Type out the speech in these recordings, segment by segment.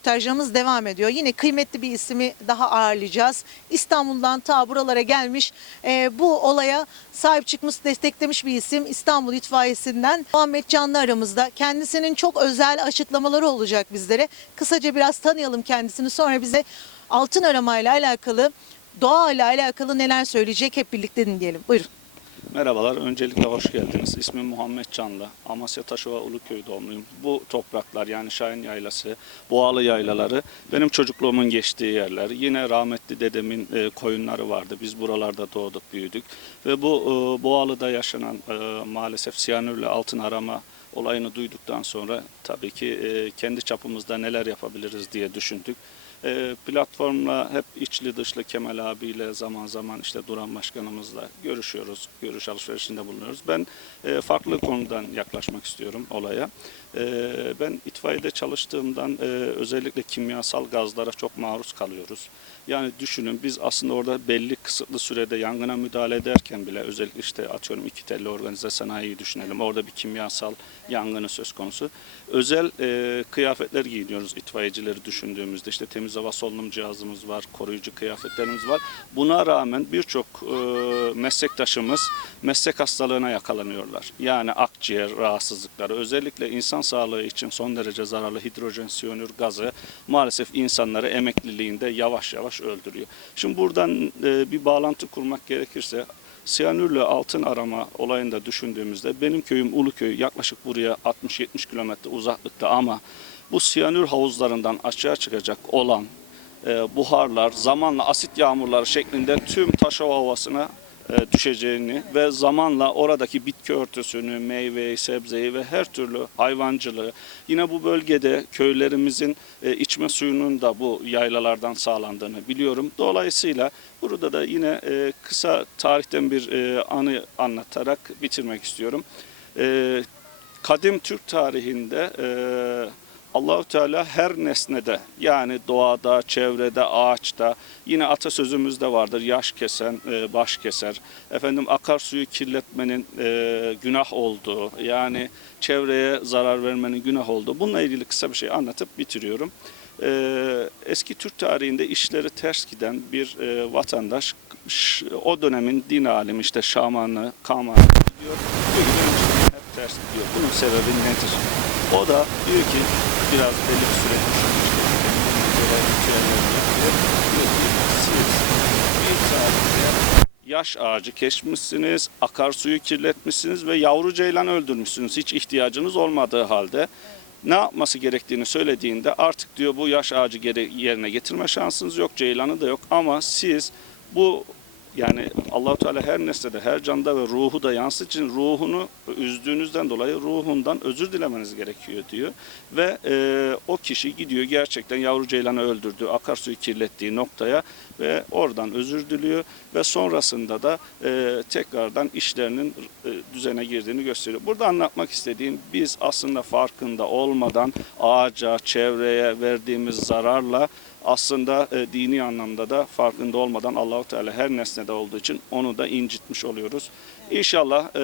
Röportajlarımız devam ediyor. Yine kıymetli bir ismi daha ağırlayacağız. İstanbul'dan ta buralara gelmiş e, bu olaya sahip çıkmış, desteklemiş bir isim İstanbul İtfaiyesi'nden Muhammed Canlı aramızda. Kendisinin çok özel açıklamaları olacak bizlere. Kısaca biraz tanıyalım kendisini sonra bize altın aramayla alakalı, doğa ile alakalı neler söyleyecek hep birlikte dinleyelim. Buyurun. Merhabalar, öncelikle hoş geldiniz. İsmim Muhammed Canlı. Amasya Taşova Uluköy doğumluyum. Bu topraklar yani Şahin Yaylası, Boğalı Yaylaları benim çocukluğumun geçtiği yerler. Yine rahmetli dedemin e, koyunları vardı. Biz buralarda doğduk, büyüdük. Ve bu e, Boğalı'da yaşanan e, maalesef siyanürle altın arama olayını duyduktan sonra tabii ki e, kendi çapımızda neler yapabiliriz diye düşündük. E, platformla hep içli dışlı Kemal abiyle zaman zaman işte Duran Başkanımızla görüşüyoruz, görüş alışverişinde bulunuyoruz. Ben e, farklı konudan yaklaşmak istiyorum olaya. E, ben itfaiyede çalıştığımdan e, özellikle kimyasal gazlara çok maruz kalıyoruz. Yani düşünün biz aslında orada belli kısıtlı sürede yangına müdahale ederken bile özellikle işte atıyorum iki telli organize sanayiyi düşünelim. Orada bir kimyasal yangını söz konusu. Özel e, kıyafetler giyiniyoruz itfaiyecileri düşündüğümüzde. işte temiz hava solunum cihazımız var, koruyucu kıyafetlerimiz var. Buna rağmen birçok e, meslektaşımız meslek hastalığına yakalanıyorlar. Yani akciğer rahatsızlıkları özellikle insan sağlığı için son derece zararlı hidrojen siyonür gazı maalesef insanları emekliliğinde yavaş yavaş öldürüyor. Şimdi buradan e, bir bağlantı kurmak gerekirse siyanürle altın arama olayında düşündüğümüzde benim köyüm Uluköy yaklaşık buraya 60-70 kilometre uzaklıkta ama bu siyanür havuzlarından açığa çıkacak olan e, buharlar zamanla asit yağmurları şeklinde tüm Taşova Ovası'na e, düşeceğini ve zamanla oradaki bitki örtüsünü, meyveyi, sebzeyi ve her türlü hayvancılığı yine bu bölgede köylerimizin e, içme suyunun da bu yaylalardan sağlandığını biliyorum. Dolayısıyla burada da yine e, kısa tarihten bir e, anı anlatarak bitirmek istiyorum. E, kadim Türk tarihinde e, Allahu Teala her nesnede yani doğada, çevrede, ağaçta yine atasözümüzde vardır yaş kesen e, baş keser. Efendim akarsuyu kirletmenin e, günah olduğu yani çevreye zarar vermenin günah olduğu. Bununla ilgili kısa bir şey anlatıp bitiriyorum. E, eski Türk tarihinde işleri ters giden bir vatandaş o dönemin din alimi işte şamanı, kamanı diyor. İşlerim hep ters gidiyor. Bunun sebebi nedir? O da diyor ki biraz belli bir süre tarihte yaş ağacı kesmişsiniz, akarsuyu kirletmişsiniz ve yavru ceylan öldürmüşsünüz. Hiç ihtiyacınız olmadığı halde. Ne yapması gerektiğini söylediğinde artık diyor bu yaş ağacı yerine getirme şansınız yok, ceylanı da yok. Ama siz bu yani Allahu Teala her nesnede, her canda ve ruhu da yansıt için ruhunu üzdüğünüzden dolayı ruhundan özür dilemeniz gerekiyor diyor. Ve e, o kişi gidiyor gerçekten yavru ceylanı öldürdüğü, akarsuyu kirlettiği noktaya ve oradan özür diliyor ve sonrasında da e, tekrardan işlerinin e, düzene girdiğini gösteriyor. Burada anlatmak istediğim biz aslında farkında olmadan ağaca, çevreye verdiğimiz zararla aslında e, dini anlamda da farkında olmadan Allahu Teala her nesnede olduğu için onu da incitmiş oluyoruz. İnşallah e,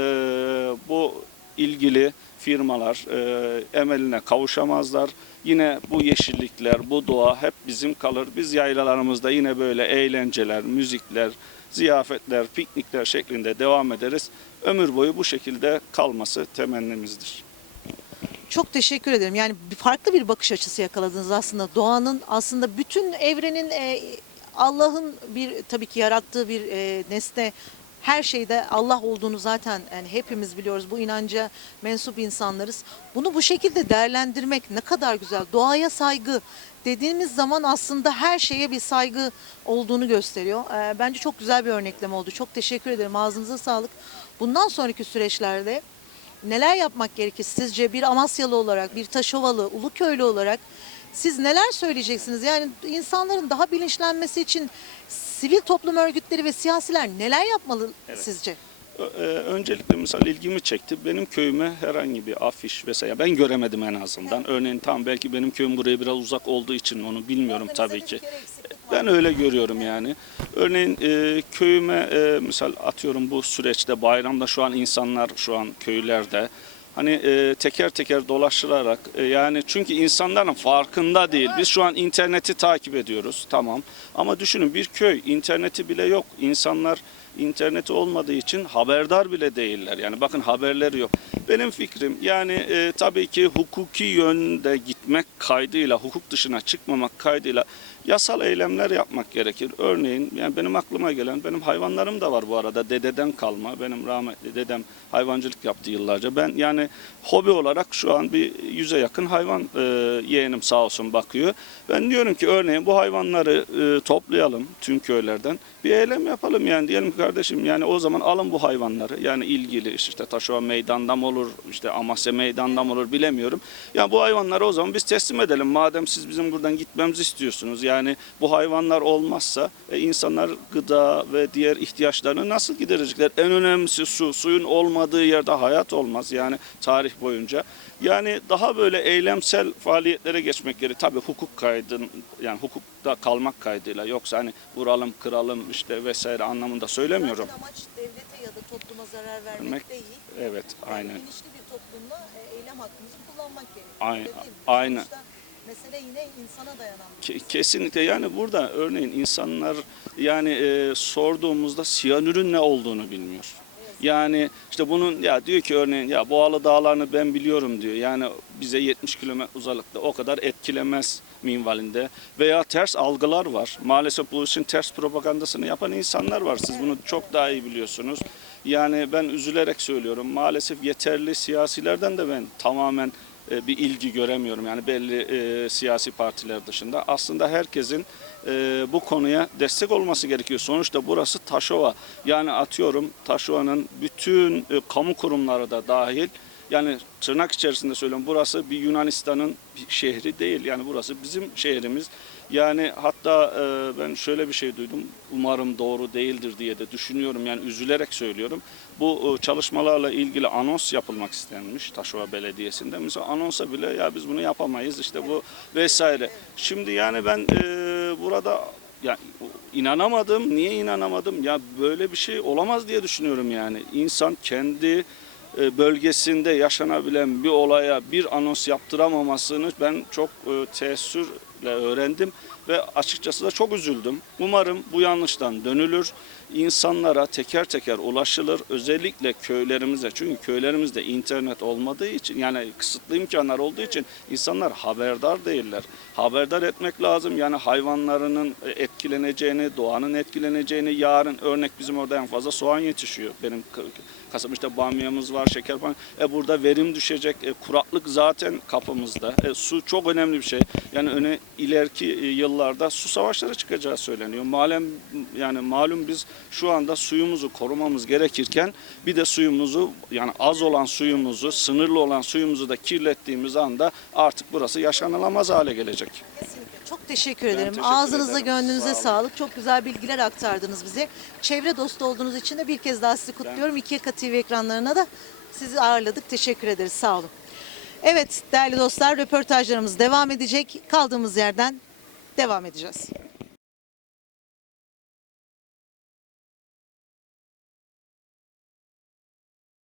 bu ilgili firmalar e, emeline kavuşamazlar. Yine bu yeşillikler, bu doğa hep bizim kalır. Biz yaylalarımızda yine böyle eğlenceler, müzikler, ziyafetler, piknikler şeklinde devam ederiz. Ömür boyu bu şekilde kalması temennimizdir. Çok teşekkür ederim. Yani farklı bir bakış açısı yakaladınız aslında. Doğanın aslında bütün evrenin e, Allah'ın bir tabii ki yarattığı bir e, nesne her şeyde Allah olduğunu zaten yani hepimiz biliyoruz. Bu inanca mensup insanlarız. Bunu bu şekilde değerlendirmek ne kadar güzel. Doğaya saygı dediğimiz zaman aslında her şeye bir saygı olduğunu gösteriyor. E, bence çok güzel bir örnekleme oldu. Çok teşekkür ederim. Ağzınıza sağlık. Bundan sonraki süreçlerde neler yapmak gerekir sizce bir Amasyalı olarak, bir Taşovalı, Uluköylü olarak siz neler söyleyeceksiniz? Yani insanların daha bilinçlenmesi için sivil toplum örgütleri ve siyasiler neler yapmalı Evet. sizce? E, Öncelikle misal ilgimi çekti. Benim köyüme herhangi bir afiş vesaire ben göremedim en azından. Örneğin tam belki benim köyüm buraya biraz uzak olduğu için onu bilmiyorum tabii ki. Ben öyle görüyorum yani. Örneğin e, köyüme e, misal atıyorum bu süreçte bayramda şu an insanlar şu an köylerde hani e, teker teker dolaşılarak e, yani çünkü insanların farkında değil. Biz şu an interneti takip ediyoruz tamam ama düşünün bir köy interneti bile yok. İnsanlar interneti olmadığı için haberdar bile değiller. Yani bakın haberleri yok. Benim fikrim yani e, tabii ki hukuki yönde gitmek kaydıyla, hukuk dışına çıkmamak kaydıyla yasal eylemler yapmak gerekir. Örneğin yani benim aklıma gelen benim hayvanlarım da var bu arada dededen kalma. Benim rahmetli dedem hayvancılık yaptı yıllarca. Ben yani hobi olarak şu an bir yüze yakın hayvan e, yeğenim sağ olsun bakıyor. Ben diyorum ki örneğin bu hayvanları e, toplayalım tüm köylerden. Bir eylem yapalım yani diyelim ki kardeşim yani o zaman alın bu hayvanları. Yani ilgili işte Taşova meydanda mı olur işte Amasya meydanda mı olur bilemiyorum. Ya bu hayvanları o zaman biz teslim edelim. Madem siz bizim buradan gitmemizi istiyorsunuz. Yani bu hayvanlar olmazsa e, insanlar gıda ve diğer ihtiyaçlarını nasıl giderecekler? En önemlisi su. Suyun olmadığı yerde hayat olmaz. Yani tarih boyunca. Yani daha böyle eylemsel faaliyetlere geçmek gerekiyor. Tabii hukuk kaydın yani hukukta kalmak kaydıyla yoksa hani vuralım, kıralım işte vesaire anlamında söylemiyorum. Zaten amaç devlete ya da topluma zarar vermek Vermek- değil. Evet, Yani aynen. bilinçli bir toplumda e, eylem hakkımızı kullanmak gerekiyor. Aynen, aynen. Mesele yine insana dayanan Ke- Kesinlikle yani burada örneğin insanlar yani e, sorduğumuzda siyanürün ne olduğunu bilmiyor. Yani işte bunun ya diyor ki örneğin ya Boğalı Dağları'nı ben biliyorum diyor. Yani bize 70 kilometre uzaklıkta o kadar etkilemez minvalinde veya ters algılar var. Maalesef bu işin ters propagandasını yapan insanlar var. Siz bunu çok daha iyi biliyorsunuz. Yani ben üzülerek söylüyorum. Maalesef yeterli siyasilerden de ben tamamen e, bir ilgi göremiyorum. Yani belli e, siyasi partiler dışında. Aslında herkesin e, bu konuya destek olması gerekiyor. Sonuçta burası Taşova. Yani atıyorum Taşova'nın bütün e, kamu kurumları da dahil. Yani tırnak içerisinde söylüyorum burası bir Yunanistan'ın şehri değil. Yani burası bizim şehrimiz. Yani hatta e, ben şöyle bir şey duydum. Umarım doğru değildir diye de düşünüyorum. Yani üzülerek söylüyorum. Bu e, çalışmalarla ilgili anons yapılmak istenmiş Taşova Belediyesi'nde. Mesela anonsa bile ya biz bunu yapamayız işte bu vesaire. Şimdi yani ben e, burada ya inanamadım. Niye inanamadım? Ya böyle bir şey olamaz diye düşünüyorum yani. İnsan kendi bölgesinde yaşanabilen bir olaya bir anons yaptıramamasını ben çok e, teessürle öğrendim ve açıkçası da çok üzüldüm. Umarım bu yanlıştan dönülür. İnsanlara teker teker ulaşılır. Özellikle köylerimize çünkü köylerimizde internet olmadığı için yani kısıtlı imkanlar olduğu için insanlar haberdar değiller. Haberdar etmek lazım. Yani hayvanlarının e, etkileneceğini, doğanın etkileneceğini yarın örnek bizim orada en fazla soğan yetişiyor. Benim k- kasabım işte bamyamız var, şeker falan. E burada verim düşecek. E, kuraklık zaten kapımızda. E, su çok önemli bir şey. Yani öne ileriki e, yıllarda su savaşları çıkacağı söyleniyor. Malum yani malum biz şu anda suyumuzu korumamız gerekirken bir de suyumuzu yani az olan suyumuzu, sınırlı olan suyumuzu da kirlettiğimiz anda artık burası yaşanılamaz hale gelecek. Çok teşekkür Ben ederim. teşekkür Ağzınıza ederim. gönlünüze Sağ sağlık. Çok güzel bilgiler aktardınız bize. Çevre dostu olduğunuz için de bir kez daha sizi kutluyorum. İki Yaka TV ekranlarına da sizi ağırladık. Teşekkür ederiz. Sağ olun. Evet değerli dostlar röportajlarımız devam edecek. Kaldığımız yerden devam edeceğiz.